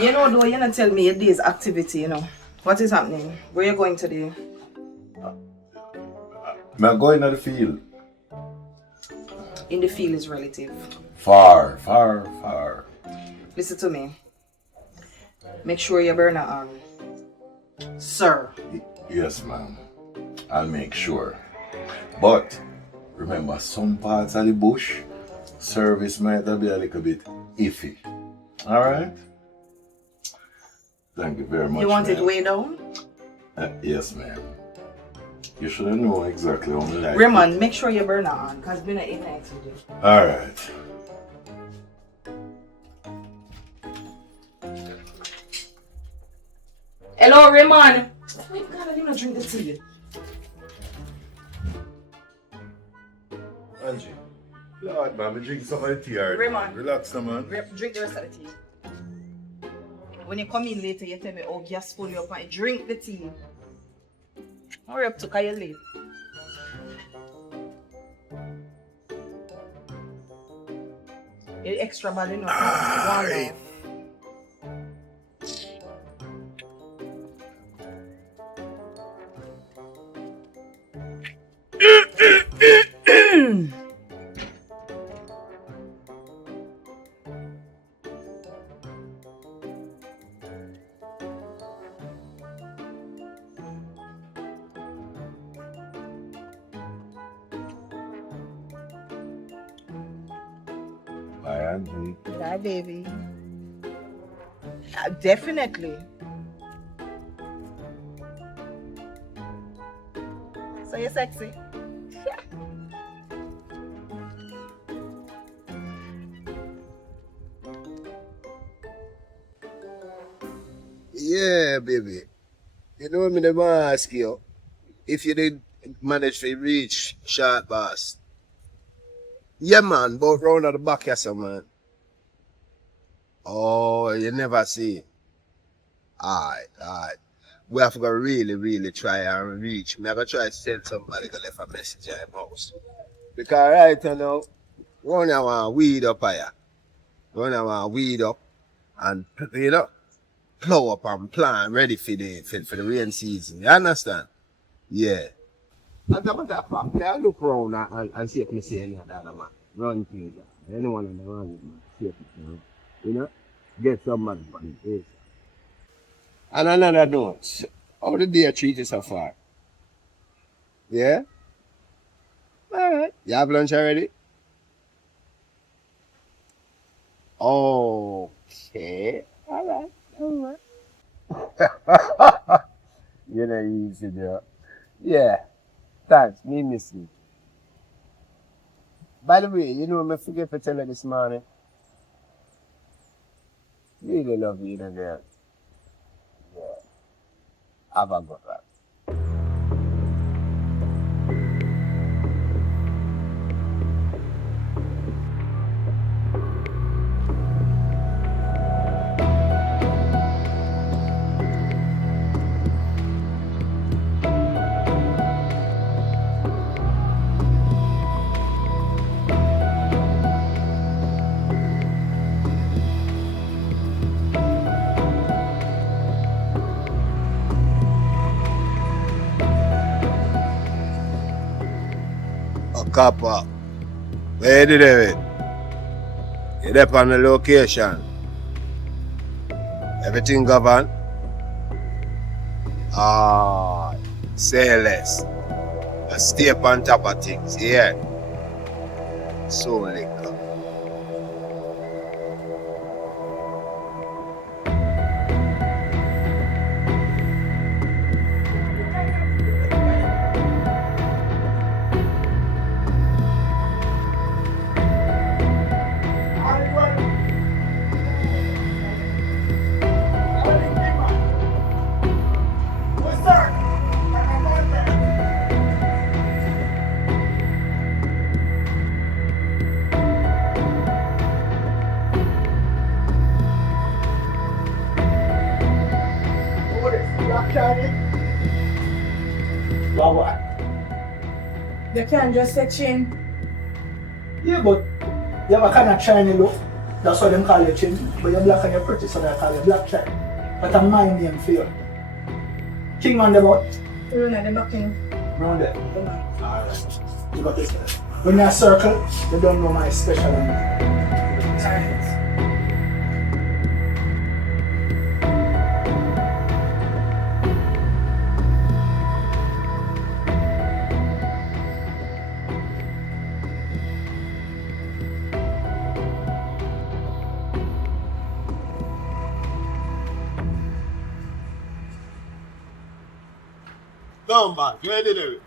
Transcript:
You know, though, you're not tell me your day's activity, you know. What is happening? Where you going today? I'm going to the field. In the field is relative. Far, far, far. Listen to me. Make sure your burner on. Sir. Yes, ma'am. I'll make sure. But remember, some parts of the bush, service might be a little bit iffy. Alright? Thank you very much. You want ma'am. it way down? Yes, ma'am. You should know exactly how I like Raymond, make sure your burner on, because we're not in next with you. Alright. Hello, Raymond. Wait, God, I didn't drink the tea. Angie. Lord, man, we drink some of the tea already. Raymond. Relax, man. Drink the rest of the tea. When you come in later, you tell me, oh, gas full you up and drink the tea. Hurry up to because you're late. You're extra bad enough. Alright. Bye, Angie. Yeah, baby. Definitely. So you're sexy. Yeah, baby. You know me never ask you if you did manage to reach short boss. Yeah, man, but round at the back, yes, man. Oh, you never see. Alright. We have to go really try and reach. Me, I gotta try to send somebody to left a message at him house. Because right now, one I want weed up here. One I want weed up and, you know, plow up and plan ready for the rain season. You understand? Yeah. And about that fact, I look around and see if I see any other man. Run things. Anyone on the run, man. See if you know, get somebody for the face. And another note, how the day treat you so far? Yeah? Alright. You have lunch already? Okay. Alright. You know, easy there. Yeah. Thanks. Me miss you. By the way, you know, I forget to tell you this morning. Really love you, girl. Yeah. Have a good one. Copper. Where did it? You're up on the location. Everything governed? Say less. And stay up on top of things, yeah. So liquor. What? You can't just say chin. Yeah, but you have a kind of shiny look. That's why them call you chin. But you're black and you're pretty, so they call you black child. That's a my name for you. King on the boat. Run at the back, you know. Round there. Alright. You got this. When you circle, you don't know my special name. Alright. Come back, you ready, David?